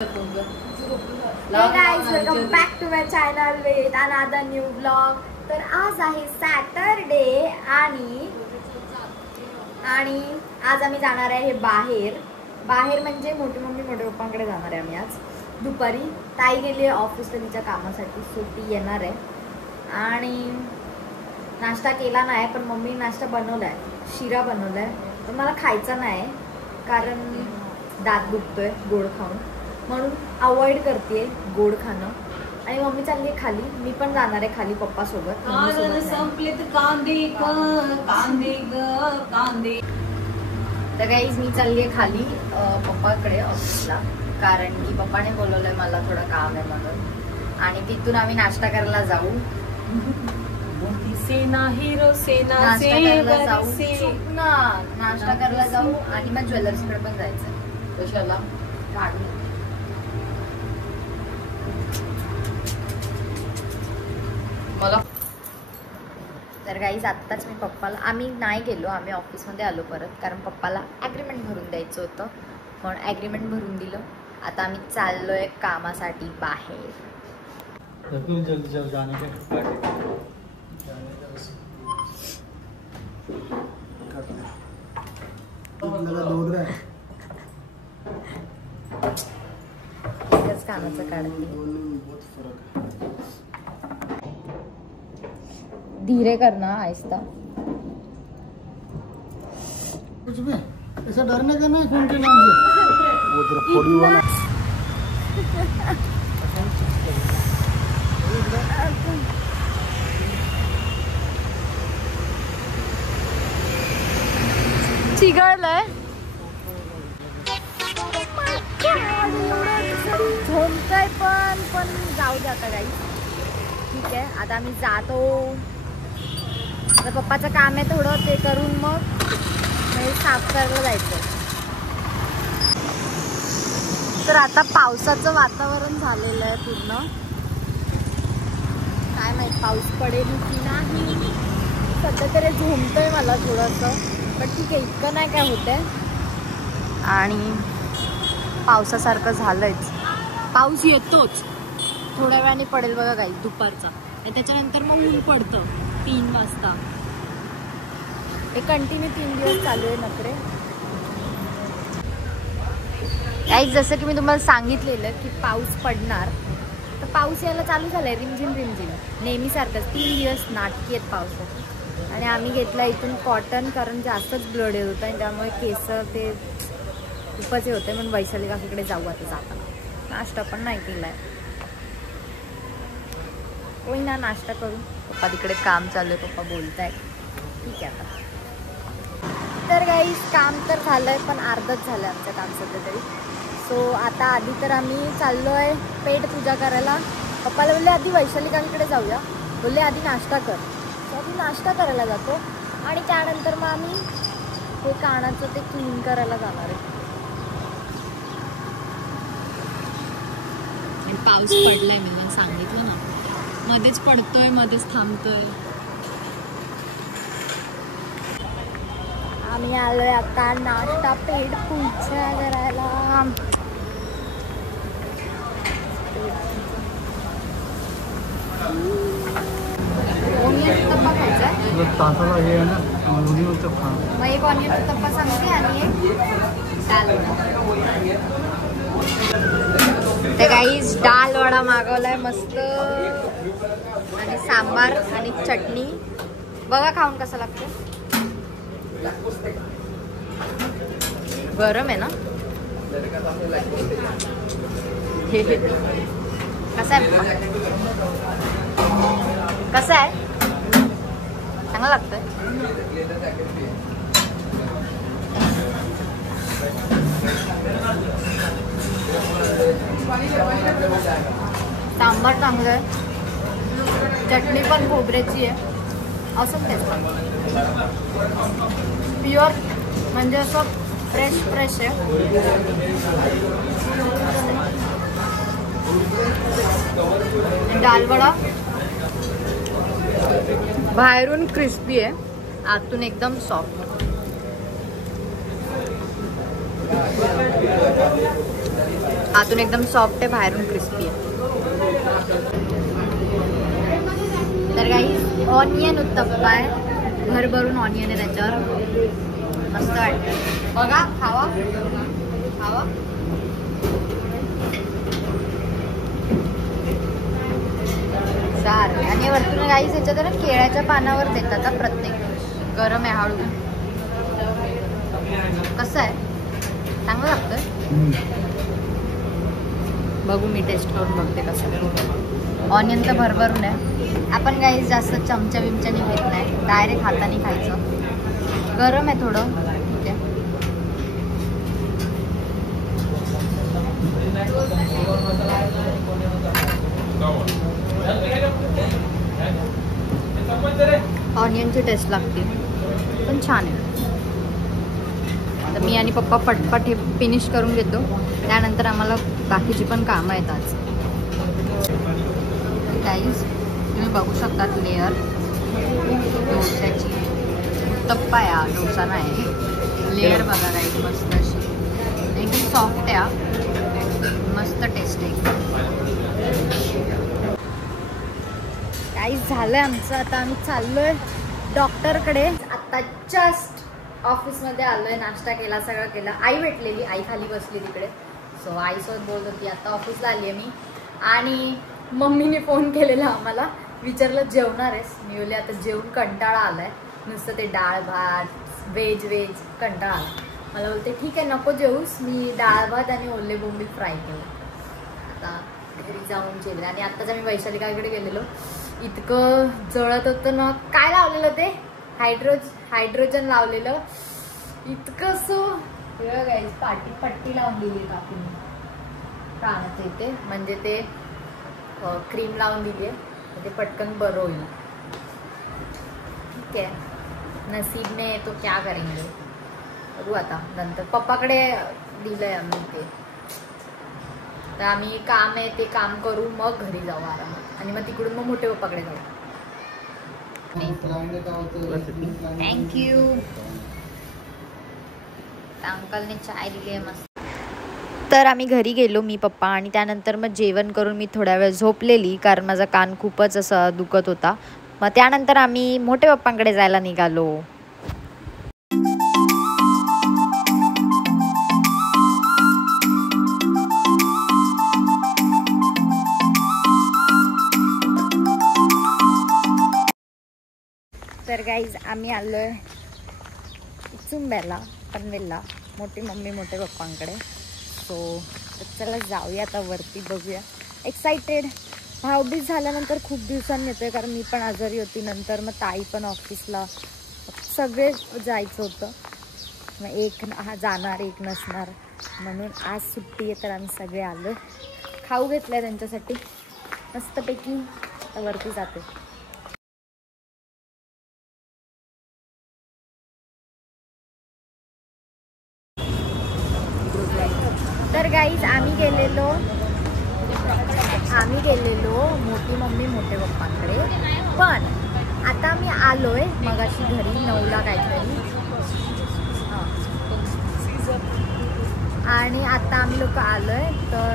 Hey guys, welcome back to my channel with another new vlog. तर आज आहे Saturday आणि आज आम्ही जाणार आहे बाहेर म्हणजे मोठी मम्मी मोठ्या पप्पांकडे जाणार आहे आम्ही आज दुपारी. ताई गेली आहे ऑफिसला तिच्या कामासाठी, सुट्टी येणार आहे. आणि नाश्ता केला नाही पण मम्मी नाश्ता बनवलाय, शिरा बनवलाय. पण मला खायचा नाही कारण दात दुखतोय गोड खाऊन, म्हणून अवॉइड करते गोड खाणं. आणि मम्मी चालली आहे खाली, मी पण जाणार आहे खाली पप्पा सोबत. तर गाईज मी चालली आहे खाली पप्पाकडे ऑफिसला, कारण की पप्पाने बोलवलंय मला थोडं काम आहे म्हणून. आणि तिथून आम्ही नाश्ता करायला जाऊ. नाश्ता करायला जाऊ आणि मग ज्वेलर्सकडे पण जायचं. कशाला काढून मला. तर गाईज आत्ताच मी पप्पाला, आम्ही नाही गेलो, आम्ही ऑफिसमध्ये आलो परत, कारण पप्पाला ॲग्रीमेंट भरून द्यायचं होतं म्हणून ॲग्रीमेंट भरून दिलं. आता आम्ही चाललोय कामासाठी बाहेर. एकच कानाचं काढते. धीरे करना, आहिस्ता. कुछ भी ऐसा डरने का नहीं खून के नाम से. वो तरफ फोड़ी वाला चिघळलंय. झोमतय पण जाऊ दे आता गाई. ठीक आहे, आता आम्ही जातो. आता पप्पाचं काम आहे थोडं, ते करून मग साफ करायला जायचं. तर आता पावसाचं वातावरण झालेलं आहे पूर्ण. काय माहित पाऊस पडेल की नाही. सध्या तरी झोमतंय मला थोडंसं, पण ठीक आहे, इतकं नाही काय होतंय. आणि पावसासारखं झालंयच, पाऊस येतोच. थोड्या वेळाने पडेल बघा काही दुपारचा, आणि त्याच्यानंतर मग ऊन पडतं 3 वाजता. हे कंटिन्यू 3 दिवस चालू आहे नखरे. गाईज जसं की मी तुम्हाला सांगितलेलं की पाऊस पडणार, तर पाऊस यायला चालू झालाय रिमझिम नेहमीसारखंच. 3 दिवस नाटकी आहेत पावसाचे. आणि आम्ही घेतला इथून कॉटन, कारण जास्तच ब्लड येत होतं आणि त्यामुळे केस ते खूपच हे होते. म्हणून वैशाली काकीकडे जाऊ आता जाताना. नाश्ता पण नाही केलाय, कोणी ना नाश्ता करू. पप्पा तिकडे काम चालू आहे, पप्पा बोलताय. ठीक आहे आता. तर गाईज काम तर झालंय पण अर्धच झालं आमचं काम सध्या तरी. सो आता आधी तर आम्ही चाललो आहे पेट पूजा करायला. पप्पाला बोलले आधी वैशाली काकीकडे जाऊया, बोलले आधी नाश्ता कर. सो आधी नाश्ता करायला जातो आणि त्यानंतर मग आम्ही हे कानाचं ते क्लीन करायला जाणार आहे. पाऊस पडलाय, मी मला सांगितलं ना, मध्येच पडतोय मध्येच थांबतोय. आम्ही आलोय आता नाश्ता पेट पूजा करायला. ऑनियन उत्तप्पा खायचा, मग एक ऑनियन उत्तप्पा सांगते आणि एक दाल वडा. तर गाईज दाल वडा मागवलाय मस्त, आणि सांबार आणि चटणी. बघा खाऊन कसं लागतं. गरम आहे ना. कसं आहे कसं आहे, चांगलं लागतंय. सांबार चांगलं आहे, चटणी पण खोबऱ्याची आहे. असं टेस्ट प्युअर, म्हणजे असं फ्रेश आहे. दालवडा बाहेरून क्रिस्पी आहे, आतून एकदम सॉफ्ट. आतून एकदम सॉफ्ट आहे, बाहेरून क्रिस्पी आहे. तर काही ऑनियन उत्तप्पा आहे, भरभरून ऑनियन आहे त्याच्यावर, मस्त वाटतं. बघा, खावा खावा. चार आणि वरतून गाईस याच्यात ना केळ्याच्या पानावर देतात प्रत्येक. गरम आहे, हळू. कसं आहे, चांगलं लागतं. बघू, मी टेस्ट करून बघते कसं. ऑनियन तर भरभरून आहे. आपण काही जास्त चमचा बिमच्याने घेत नाही, डायरेक्ट हाताने खायचं. गरम आहे थोडं, ठीक आहे. ऑनियनची टेस्ट लागते, पण छान आहे. तर मी आणि पप्पा पटपट हे फिनिश करून घेतो, त्यानंतर आम्हाला बाकीची पण कामं आहेत आज. गाईज तुम्ही बघू शकतात लेअर डोश्याची. उत्तप्पा या डोसा नाही, लेअर बघा गाईज, मस्त अशी एकदम सॉफ्ट आहे, मस्त टेस्ट आहे. गाईज झालंय आमचं, आता आम्ही चाललोय डॉक्टरकडे. आता जस्ट ऑफिसमध्ये आलोय, नाश्ता केला, सगळं केलं. आई भेटलेली, आई खाली बसली तिकडे, सो आईसोबत बोलत होती. आता ऑफिसला आली आहे मी. आणि मम्मीने फोन केलेला आम्हाला, विचारलं जेवणार आहेस. मी बोलले आता जेवून कंटाळा आलाय, नुसतं ते डाळ भात व्हेज कंटाळा आला. मला बोलते ठीक आहे नको जेवूस, मी डाळ भात आणि ओले बोंबील फ्राय केलं. आता घरी जाऊन जेवले. आणि आत्ताच आम्ही वैशालिकाकडे गेलेलो, इतकं जळत होतं ना. काय लावलेलं ते हायड्रोजन लावलेलं, इतकं सो पट्टी लावून दिली काकून कानाच्या इथे, म्हणजे ते क्रीम लावून दिली आहे, ते पटकन बरं होईल. ठीक आहे, नसीब में तो क्या करेंगे, बघू आता नंतर. पप्पाकडे दिलंय आम्ही ते, तर आम्ही काम आहे ते काम करू, मग घरी जाऊ आरामात, आणि मग तिकडून मग मोठे पप्पाकडे जाऊ. थँक्यू. अंकलने चाय दिली आहे मस्त. तर आम्ही घरी गेलो, मी पप्पा, आणि त्यानंतर मग जेवण करून मी थोड्या वेळ झोपलेली, कारण माझा कान खूपच असं दुखत होता. मग त्यानंतर आम्ही मोठे पप्पांकडे जायला निघालो. तर गाईज आम्ही आलोय चुंब्याला, पनवेलला, मोठी मम्मी मोठे पप्पांकडे. सो चला जाऊया आता वरती, बघूया. एक्साइटेड. भाऊबीज झाल्यानंतर खूप दिवसांनी येतोय, कारण मी पण आजारी होती. नंतर मग ताई पण ऑफिसला, सगळे जायचं होतं. मग एक जाणार एक नसणार, म्हणून आज सुट्टी आहे, तर आम्ही सगळे आलो. खाऊ घेतलंय त्यांच्यासाठी मस्तपैकी. आता वरती जाते. तर गाईज आम्ही गेलेलो मोठी मम्मी मोठे पप्पांकडे, पण आता आम्ही आलोय मगाशी घरी 9ला काहीतरी. आणि आता आम्ही लोक आलोय, तर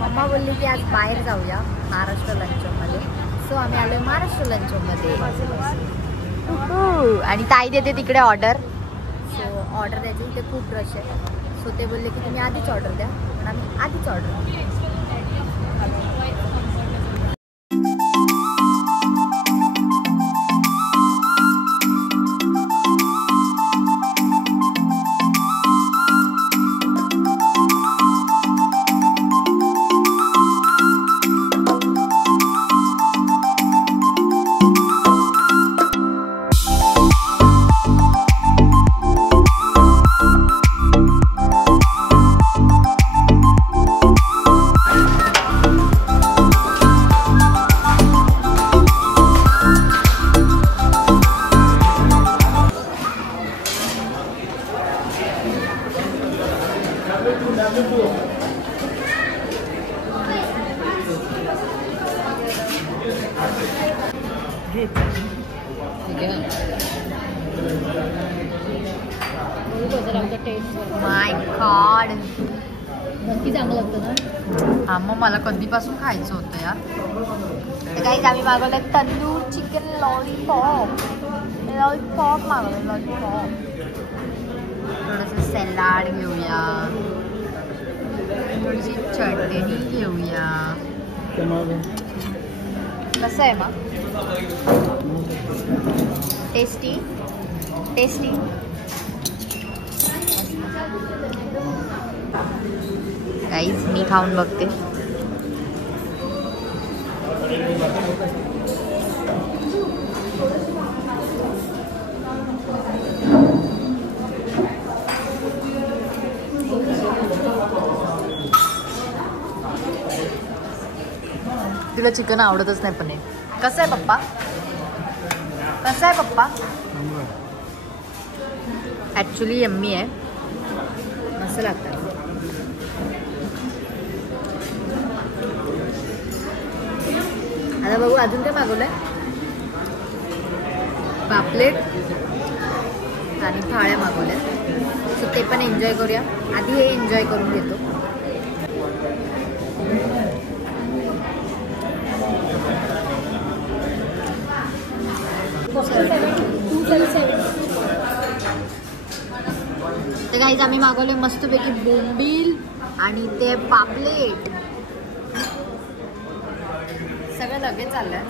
मम्मा बोलली की आज बाहेर जाऊया महाराष्ट्र लंचमध्ये. सो आम्ही आलोय महाराष्ट्र लंचमध्ये. आणि ताई देते तिकडे ऑर्डर. सो ऑर्डर द्यायची, इथे खूप रश आहे. सो ते बोलले की तुम्ही आधीच ऑर्डर द्या, पण आम्ही आधीच ऑर्डर दिली. माय गॉड, नक्की चांगलं लागतं ना. हा मग मला कधीपासून खायचं होतं यार. तर काही आम्ही मागवलं तंदूर चिकन लॉलीपॉप. लॉलीपॉप मागवलं लॉलीपॉप. थोडंसं सॅलाड घेऊया, थोडीशी चटणी घेऊया. कसं आहे मग? Tasty tasty. गाईज मी खाऊन बघते. तिला चिकन आवडतच नाही पनीर. कसं आहे पप्पा? कसं आहे पप्पा? ॲक्च्युली यम्मी आहे. मस्त लागतं. आता बघू अजून काय मागवलंय. पापलेट आणि थाळ्या मागवल्या. सो ते पण एन्जॉय करूया. आधी हे एन्जॉय करून घेतो. तर काहीच आम्ही मागवले मस्तपैकी बोंबील आणि ते पापलेट. सगळं लगेच आलंय.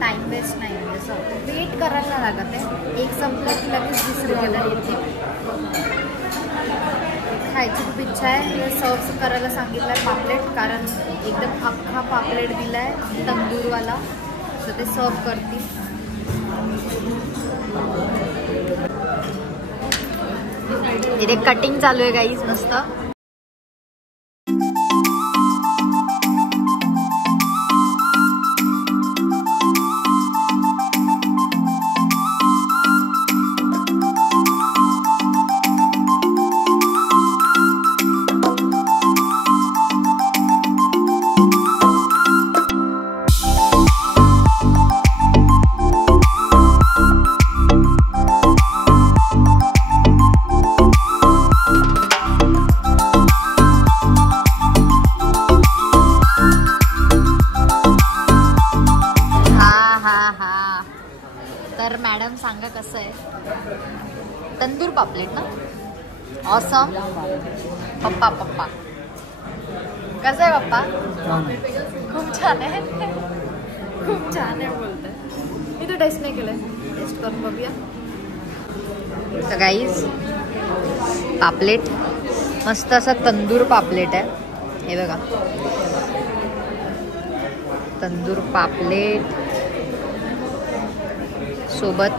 टाइम वेस्ट नाही. म्हणजे असं वेट करायला लागत आहे. एक संपलं की लगेच दुसरं केलं येते. खायची खूप इच्छा आहे. सर्व करायला सांगितलं आहे पापलेट, कारण एकदम अख्खा पापलेट दिला आहे तंदूरवाला. सो ते सर्व करतील. इथे कटिंग चालू आहे गाईज मस्त. तर मॅडम सांगा कसं आहे तंदूर पापलेट ना. ऑसम. पप्पा पप्पा कसं आहे पप्पा? खूप छान आहे. खूप छान आहे बोलतोय. मी तो टेस्ट नाही केलंय. टेस्ट करून बघूया. तर गाईज पापलेट मस्त असा तंदूर पापलेट आहे. हे बघा तंदूर पापलेट सोबत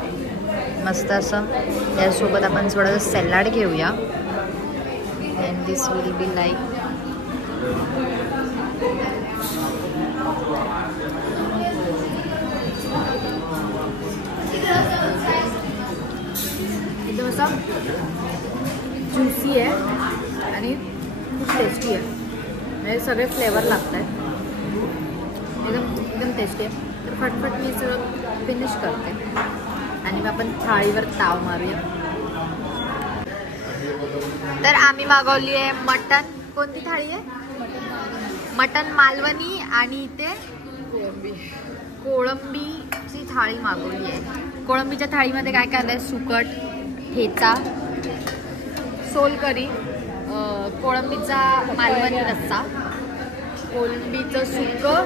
मस्त असं. त्यासोबत आपण थोडंसं सॅलाड घेऊया. And this will be like एकदम असा ज्युसी आहे आणि खूप टेस्टी आहे. म्हणजे सगळे फ्लेवर लागत आहेत. एकदम टेस्टी आहे. तर फटफट मी सगळं फिनिश करते आणि मग आपण थाळीवर ताव मारूया. तर आम्ही मागवली आहे मटन. कोणती थाळी आहे? मटन मालवणी आणि इथे कोळंबीची थाळी मागवली आहे. कोळंबीच्या थाळीमध्ये काय काय आहे? सुकट, ठेचा, सोलकरी, कोळंबीचा मालवणी रस्सा, कोळंबीचं सुकं.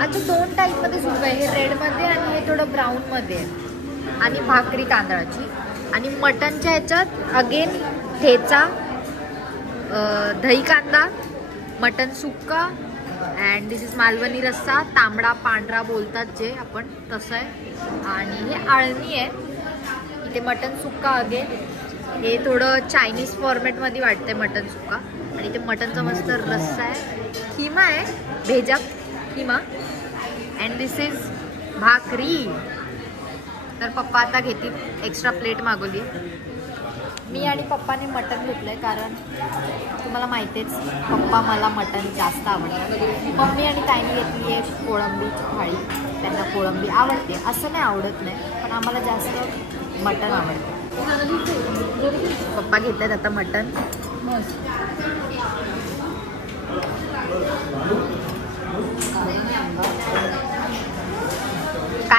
अच्छा 2 टाईपमध्ये सुकं आहे. हे रेडमध्ये आणि हे थोडं ब्राऊनमध्ये आहे. आणि भाकरी तांदळाची. आणि मटनच्या ह्याच्यात अगेन ठेचा, दही कांदा, मटन सुक्का अँड दिस इज मालवणी रस्सा. तांबडा पांढरा बोलतात जे आपण, तसं आहे. आणि हे आळणी आहे. इथे मटन सुक्का अगेन. हे थोडं चायनीज फॉर्मॅटमध्ये वाटतंय मटन सुक्का. आणि इथे मटनचा मस्त रस्सा आहे. खिमा आहे, भेजक खिमा. अँड दिस इज भाकरी. तर पप्पा आता घेतील एक्स्ट्रा प्लेट मागवली. मी आणि पप्पाने मटन घेतलं आहे कारण तुम्हाला माहितीच पप्पा मला मटन जास्त आवडतं. मम्मी आणि ताईने घेतली आहे कोळंबीची थाळी. त्यांना कोळंबी आवडते असं नाही आवडत नाही, पण आम्हाला जास्त मटन आवडतं. पप्पा घेतलं आहेत आता मटन.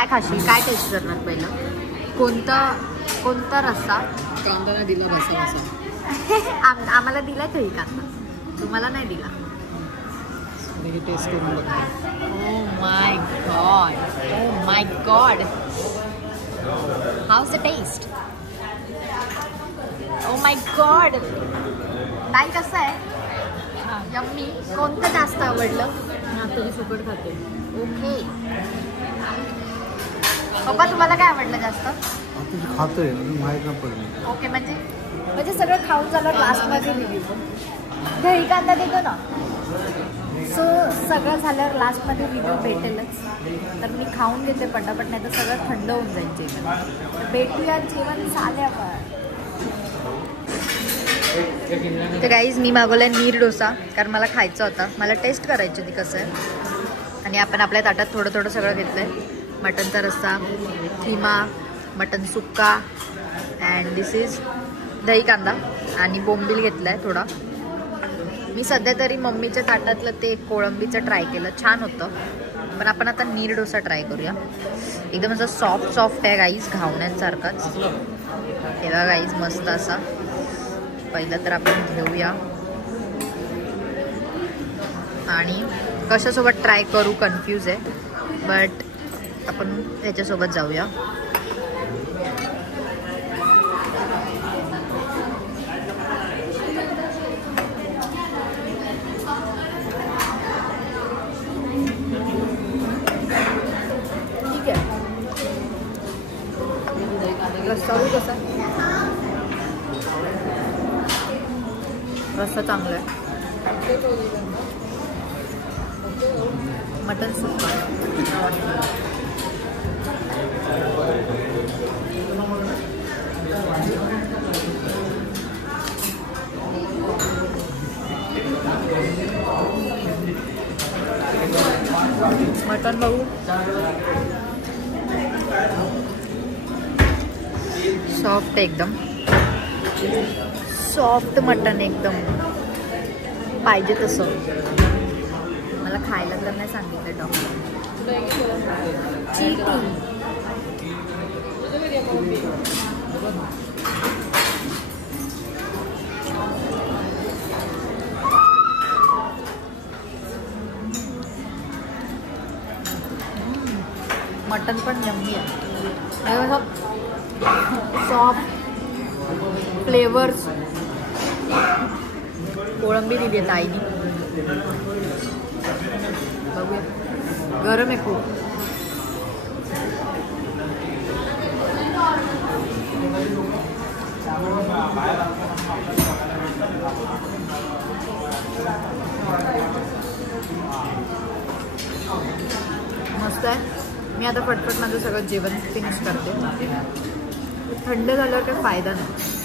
खाशील, काय टेस्ट करणार पहिलं? कोणता रस्सा? कांदा दिला रसा आम्हाला दिला काही कांदा, तुम्हाला नाही दिला. टेस्ट करून बघा. Oh my god. How's the taste? Oh my god. ताई कसं आहे? यम्मी. कोणतं जास्त आवडलं? आता सुकट खाते. ओके. पप्पा तुम्हाला काय आवडलं जास्त? खातोय माहित नाही पडलं. ओके, म्हणजे सगळं खाऊन झालं लास्टमध्ये रिव्ह्यू. दही कांदा देतो ना, सो सगळं झाल्यावर लास्टमध्ये रिव्ह्यू भेटेलच. तर मी खाऊन घेते पटापट, नाही तर सगळं थंड होऊन जाईल जेवण. भेटूया जेवण झाल्यावर. तर गाईज मी मागवलाय नीर डोसा, कारण मला खायचा होता, मला टेस्ट करायची होती कसं आहे. आणि आपण आपल्या ताटात थोडं थोडं सगळं घेतलं आहे. मटनचा रस्सा, खिमा, मटन सुक्का, अँड दिस इज दही कांदा आणि बोंबील घेतला आहे थोडा. मी सध्या तरी मम्मीच्या ताटातलं ते कोळंबीचं ट्राय केलं, छान होतं. पण आपण आता नीर डोसा ट्राय करूया. एकदम असं सॉफ्ट आहे गाईज, घावण्यांसारखाच. हे बघा गाईज, मस्त असा. पहिलं तर आपण घेऊया आणि कशासोबत ट्राय करू कन्फ्यूज आहे, बट आपण ह्याच्यासोबत जाऊया. ठीक आहे, रस्सा कसा? रस्सा चांगला आहे. मटन सुक्का, मटन बघू. सॉफ्ट एकदम, सॉफ्ट मटन एकदम पाहिजे तसं. मला खायला तर नाही सांगितलं डॉक्टर. चीटिंग. मटन पण यम्मी आहे, सॉफ्ट फ्लेवर्स. कोळंबी दिली आहे ताईनी, बघूया. गरम आहे खूप. मस्त आहे. मी आता पटपट माझं सगळं जेवण फिनिश करते. थंड झाल्यावर काही फायदा नाही.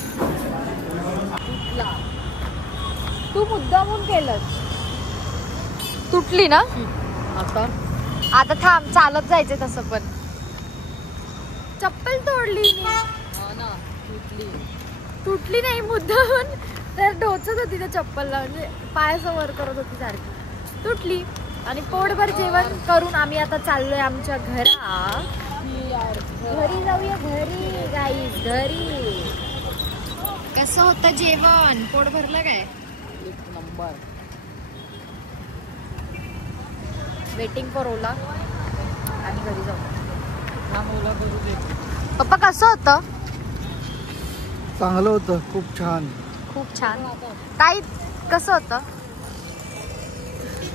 तू मुद्दामून केलंस. तुटली ना आता थांब, चालत जायचं तसं. पण चप्पल तोडली तुटली नाही मुद्दामून, तर डोचत होती त्या चप्पलला, म्हणजे पायाचं वर करत होती सारखी, तुटली. आणि पोटभर जेवण करून आम्ही आता चाललोय आमच्या घरी जाऊया. घरी गाईज, घरी. कसं होतं जेवण? पोट भरलं काय? एक नंबर. वेटिंग फॉर ओला आणि घरी जाऊ. ओला करू दे. पप्पा कसं होतं? चांगलं होतं, खूप छान. खूप छान. ताई कसं होतं?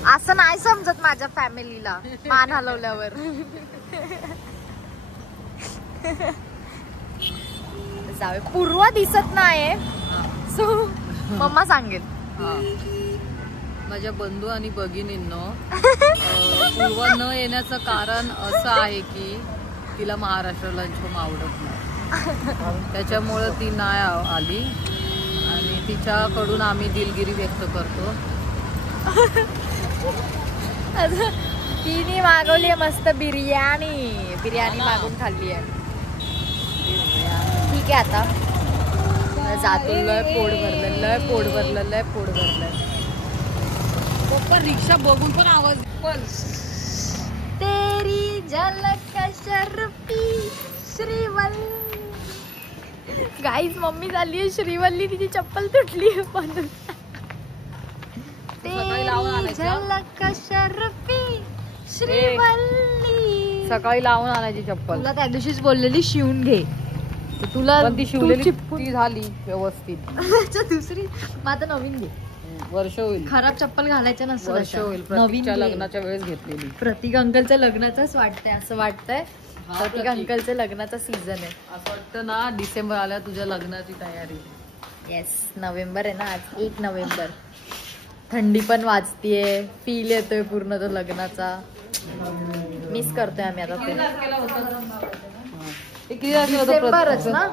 असं नाही समजत माझ्या फॅमिलीला मान हलवल्यावर. जावे. पूर्वा दिसत नाही, सो मम्मा सांगेल. माझ्या बंधू आणि भगिनींनो, पूर्वा न येण्याचं कारण असं आहे की तिला महाराष्ट्र लंच होम आवडत नाही, त्याच्यामुळं ती नाही आली. आणि तिच्याकडून आम्ही दिलगिरी व्यक्त करतो. तिने मागवली मस्त बिर्याणी मागून खाल्ली आहे. ठीक आहे, आता जातो. लय पोट भरलं. पप्पा रिक्षा बघून पण आवाज पण. तेरी झलक शर्फी श्रीवल्ली. गाईज मम्मी झाली आहे श्रीवल्ली, तिची चप्पल तुटली आहे म्हणून. सकाळी लावून आणायचं. झलक शर्फी श्रीवल्ली. सकाळी लावून आणायची चप्पल. तुला त्या दिवशीच बोललेली शिवून घे, तर तुला पण ती शिवलेली ती झाली व्यवस्थित. अच्छा दुसरी. मग आता नवीन घे. वर्ष होईल. खराब चप्पल घालायचं नसतं. वर्ष होईल. नवीन प्रतीकच्या घे. लग्नाच्या वेळेस घेतलेली. प्रतीक अंकलच्या लग्नाचंच वाटतंय, असं वाटतंय. हा, प्रतीक प्रतीक. अंकलच्या लग्नाचा सीझन आहे. असं वाटतं ना डिसेंबर आल्या तुझ्या लग्नाची तयारी. येस, नोव्हेंबर आहे ना आज, 1 नोव्हेंबर. थंडी पण वाजतीये, फील येतोय पूर्ण तो लग्नाचा. मिस करतोय आम्ही आता ते. ते किती तारखेला होतं डिसेंबरच प्रतीकचं? ना.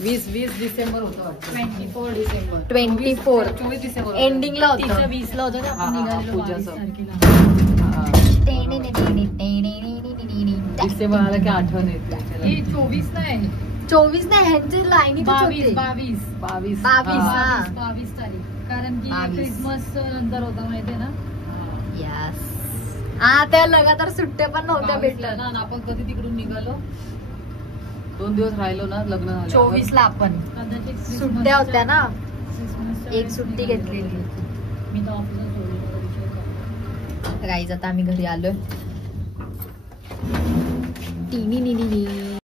20 डिसेंबर होतं वाटतं. 24 डिसेंबर. 24 24 डिसेंबर एंडिंगला होतं. 20 ला होतं ना आपण निघालेलो पूजाचं. डिसेंबर आला की आठवण येते. 24 नाही, ह्यांचे लाईनीतच होते. 22 हा. 22 तारीख, कारण की 22. क्रिसमस नंतर होता माहितीये ना. यस. हा, त्या लगातार सुट्ट्या पण नव्हत्या भेटल्या ना. आपण कधी तिकडून निघालो, 2 दिवस राहिलो ना लग्न झालं. 24 ला आपण कदाचित सुट्ट्या होत्या ना, क्रिसमसच्या एक सुट्टी घेतलेली. मी तर ऑफिसला सोडलेलं. गाईज आता आम्ही घरी आलोय. टिनी